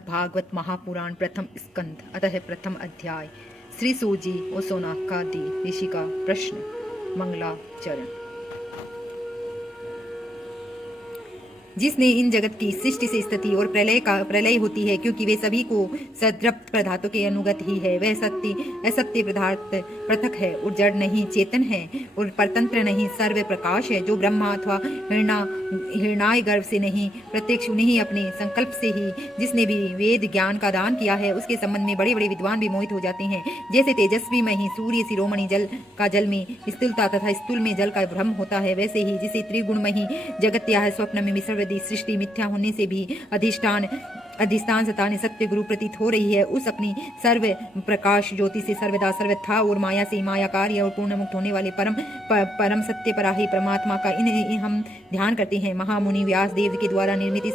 भागवत महापुराण प्रथम स्कंद अतः प्रथम अध्याय। श्री सूजी और सोनाकादि ऋषि का प्रश्न। मंगलाचरण। जिसने इन जगत की सृष्टि से स्थिति और प्रलय होती है, क्योंकि वे सभी को सद्रप्त पदार्थों के अनुगत ही है। वह असत्य पदार्थ पृथक है और जड़ नहीं, चेतन है और परतंत्र नहीं, सर्व प्रकाश है, जो ब्रह्मा अथवा हिरणाय गर्भ से नहीं, प्रत्यक्ष उन्हीं अपने संकल्प से ही जिसने भी वेद ज्ञान का दान किया है, उसके संबंध में बड़े बड़े विद्वान भी मोहित हो जाते हैं। जैसे तेजस्वी में ही सूर्य शिरोमणि जल में स्थूलता तथा स्थूल में जल का भ्रम होता है, वैसे ही जिसे त्रिगुण में ही जगत या स्वप्न में मिश्र सृष्टि मिथ्या होने से भी अधिष्ठान सताने सत्य गुरु प्रतीत हो रही है, उस अपनी सर्व प्रकाश ज्योति से सर्वदा सर्वथा और माया से माया कार्य और पूर्ण मुक्त होने वाले परम सत्य पराही परमात्मा का इन हम ध्यान करते हैं। महामुनि व्यास देव के द्वारा निर्मित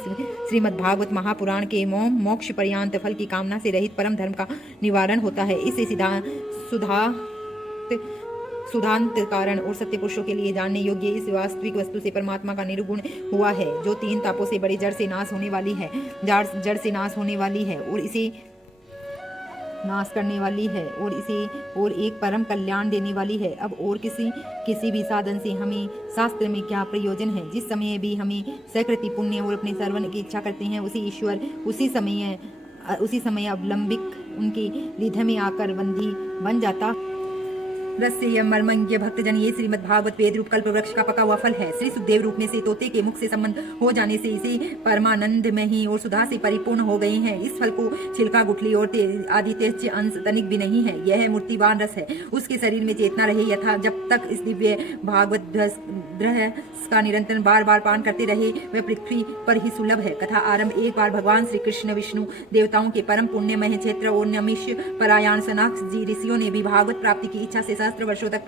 श्रीमद् भागवत महापुराण के मोक्ष पर्यंत फल की कामना से रहित परम धर्म का निवारण होता है। इससे सुधांत कारण और सत्य पुरुषों के लिए जानने योग्य इस वास्तविक वस्तु से परमात्मा का निरूपण हुआ है, जो तीन तापों से बड़े जड़ से नाश होने वाली है, जड़ से नाश होने वाली है और इसे नाश करने वाली है और एक परम कल्याण देने वाली है। अब और किसी भी साधन से हमें शास्त्र में क्या प्रयोजन है? जिस समय भी हमें सकृति पुण्य और अपने सर्वन की इच्छा करते हैं, उसी समय अवलंबिक उनकी रिध में आकर बंधी बन जाता। रस्य मर्मज्ञ भक्तजन, ये श्रीमद् भागवत वेद रूप कल्प वृक्ष का पका हुआ फल है। श्री सुखदेव रूप में से तोते के मुख से संबंध हो जाने से इसे परमानंद में ही और सुधा से परिपूर्ण हो गए हैं। इस फल को छिलका, गुठली और आदि तेज अंश तनिक भी नहीं है। यह मूर्तिवान रस है। उसके शरीर में चेतना रहे यथा जब तक इस दिव्य भागवत रस का निरंतर बार बार पान करते रहे, वह पृथ्वी पर ही सुलभ है। कथा आरंभ। एक बार भगवान श्री कृष्ण विष्णु देवताओं के परम पुण्यमय क्षेत्र और नमिष परायण सनक जी ऋषियों ने भी भागवत प्राप्ति की इच्छा से वर्षों तक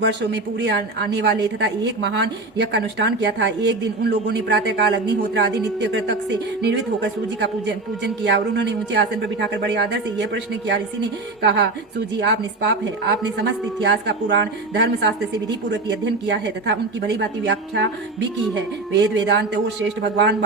वर्षों में पूरे आने वाले तथा एक महान यज्ञ का अनुष्ठान किया था। एक दिन उन लोगों ने प्रातः काल अग्निहोत्र आदि नित्य कृतक से निर्वृत होकर सूजी का पूजन किया और उन्होंने ऊंचे आसन पर बिठाकर बड़े आदर से यह प्रश्न किया। ऋषि ने कहा, सूजी, आप निष्पाप है। आपने समस्त इतिहास का पुराण धर्म शास्त्र से विधि पूर्वक अध्ययन किया है तथा उनकी भली भांति व्याख्या भी की है। वेद वेदांत और श्रेष्ठ भगवान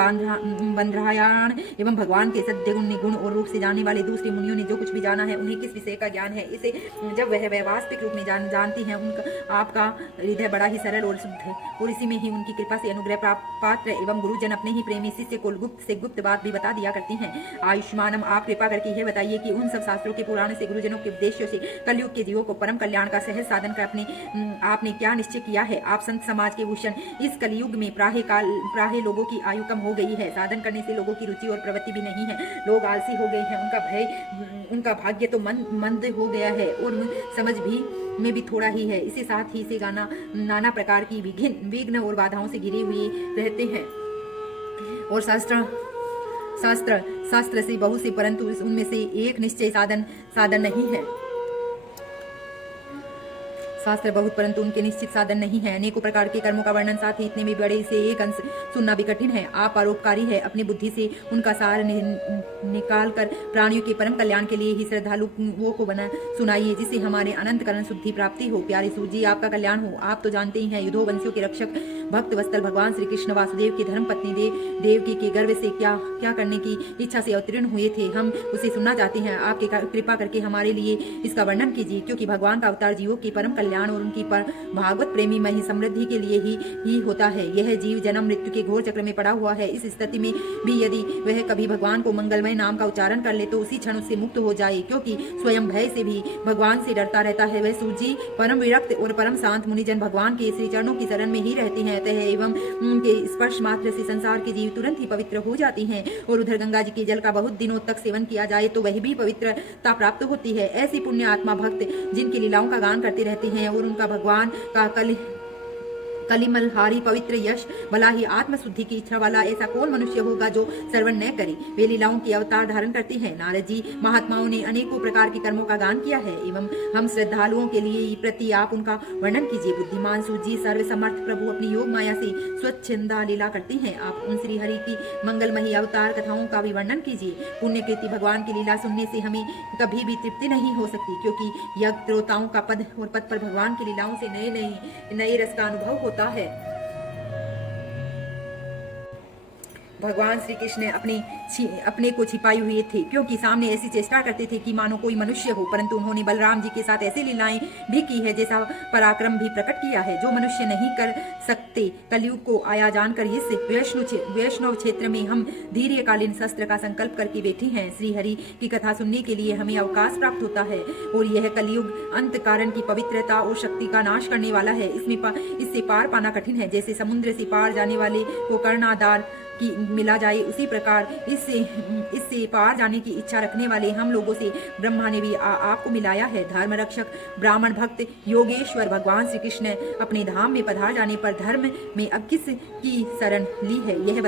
बंध्रायण एवं भगवान के सद्य गुण और रूप से जानने वाले दूसरे मुनियों ने जो कुछ भी जाना है, उन्हें किस विषय का ज्ञान है? इसे जब वह वास्तविक रूप में जानती हैं, उनका आपका हृदय बड़ा ही सरल और शुद्ध है और इसी में ही उनकी कृपा से अनुग्रह पात्र एवं गुरुजन अपने ही प्रेमी शिष्य को गुप्त से गुप्त बात भी बता दिया करते हैं। आयुष्मानम, आप कृपा करके यह बताइए कि उन सब शास्त्रों के पुराण से गुरुजनों के उद्देश्यों से कलयुग के जीवों को परम कल्याण का सहज साधन कर आपने क्या निश्चय किया है? आप संत समाज के भूषण, इस कलयुग में प्राहे लोगों की आयु कम हो गई है। साधन करने से लोगों की रुचि और प्रवृत्ति भी नहीं है। लोग आलसी हो गए हैं। उनका भाग्य तो मंद हो गया है और समझ में भी थोड़ा ही है। इसे साथ ही से नाना प्रकार की विघ्न और बाधाओं से घिरे हुए रहते हैं और शास्त्र से बहुत से, परंतु उनमें से एक निश्चय साधन नहीं है। शास्त्र बहुत, परंतु उनके निश्चित साधन नहीं है। अनेकों प्रकार के कर्मों का वर्णन, साथ ही इतने में बड़े से एक अंश सुनना भी कठिन है। आप परोपकारी है, अपनी बुद्धि से उनका सार निकाल कर प्राणियों के परम कल्याण के लिए ही श्रद्धालुओं को सुनाइए, जिससे हमारे अनंत करण शुद्धि प्राप्ति हो। प्यारे सूजी, आपका कल्याण हो। आप तो जानते ही हैं, युधो वंशियों के रक्षक भक्त वत्सल भगवान श्री कृष्ण वासुदेव की धर्म पत्नी देवकी के गर्भ से क्या करने की इच्छा से अवतीर्ण हुए थे, हम उसे सुनना चाहते हैं। आपके कृपा करके हमारे लिए इसका वर्णन कीजिए, क्योंकि भगवान का अवतार जीवों की परम कल्याण और उनकी भागवत प्रेमी में ही समृद्धि के लिए ही होता है। यह जीव जन्म मृत्यु के घोर चक्र में पड़ा हुआ है। इस स्थिति में भी यदि वह कभी भगवान को मंगलमय नाम का उच्चारण कर ले तो उसी क्षण उससे मुक्त हो जाए, क्योंकि स्वयं भय से भी भगवान से डरता रहता है। वह सूजी परम विरक्त और परम शांत मुनिजन भगवान के श्री चरणों की शरण में ही रहते हैं। अतः एवं उनके स्पर्श मात्र से संसार के जीव तुरंत ही पवित्र हो जाते हैं और उधर गंगा जी के जल का बहुत दिनों तक सेवन किया जाए तो वह भी पवित्रता प्राप्त होती है। ऐसी पुण्य आत्मा भक्त जिनकी लीलाओं का गान करते रहते हैं और उनका भगवान का कलिमलहारी पवित्र यश भला ही आत्मशुद्धि की इच्छा वाला ऐसा कौन मनुष्य होगा जो श्रवण न करे? वे लीलाओं के अवतार धारण करते हैं। नारद जी महात्माओं ने अनेकों प्रकार के कर्मों का गान किया है एवं हम श्रद्धालुओं के लिए प्रति आप उनका वर्णन कीजिए। बुद्धिमान सूजी, सर्वसमर्थ प्रभु अपनी योग माया से स्वच्छंदा लीला करते हैं। आप उन श्री हरि की मंगलमयी अवतार कथाओं का भी वर्णन कीजिए। पुण्यकृति भगवान की लीला सुनने से हमें कभी भी तृप्ति नहीं हो सकती, क्योंकि यज्ञ श्रोताओं का पद और पद पर भगवान की लीलाओं से नए रस का अनुभव होता है। भगवान श्री कृष्ण अपने को छिपाए हुए थे, क्योंकि सामने ऐसी चेष्टा करते थे कि मानो कोई मनुष्य हो, परंतु उन्होंने बलराम जी के साथ ऐसी लीलाएं भी की है, जैसा पराक्रम भी प्रकट किया है, जो मनुष्य नहीं कर सकते। कलयुग को आया जानकर इस वैष्णव क्षेत्र में हम दीर्घकालीन शस्त्र का संकल्प करके बैठे हैं। श्री हरि की कथा सुनने के लिए हमें अवकाश प्राप्त होता है, और यह कलयुग अंत कारण की पवित्रता और शक्ति का नाश करने वाला है। इससे पार पाना कठिन है। जैसे समुद्र से पार जाने वाले को कर्णाधार की मिला जाए, उसी प्रकार इससे पार जाने की इच्छा रखने वाले हम लोगों से ब्रह्मा ने भी आपको मिलाया है। धर्म रक्षक ब्राह्मण भक्त योगेश्वर भगवान श्री कृष्ण अपने धाम में पधार जाने पर धर्म में अब किस की शरण ली है, यह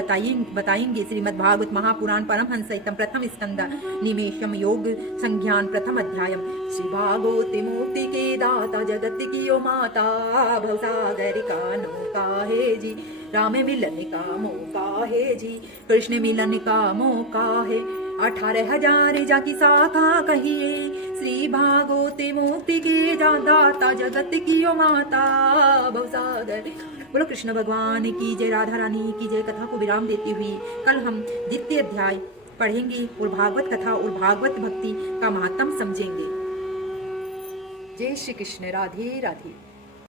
बताएंगे श्रीमद् भागवत महापुराण परमहंस सहितम प्रथम स्कंद निमेषम योग संज्ञान प्रथम अध्यायम। श्री भागवती मूर्ति के दाता जगत की ओ माता, भवसागर का नौका है जी, राम मिलन का मौका है जी, कृष्ण मिलन का मौका है। 18,000 जाकी शाखा कहिए, श्री भागवती मूर्ति के दाता जगत की ओ माता, भवसागर। बोलो कृष्ण भगवान की जय, राधा रानी की जय। कथा को विराम देती हुई कल हम द्वितीय अध्याय पढ़ेंगे और भागवत कथा और भागवत भक्ति का महत्व समझेंगे। जय श्री कृष्ण, राधे राधे।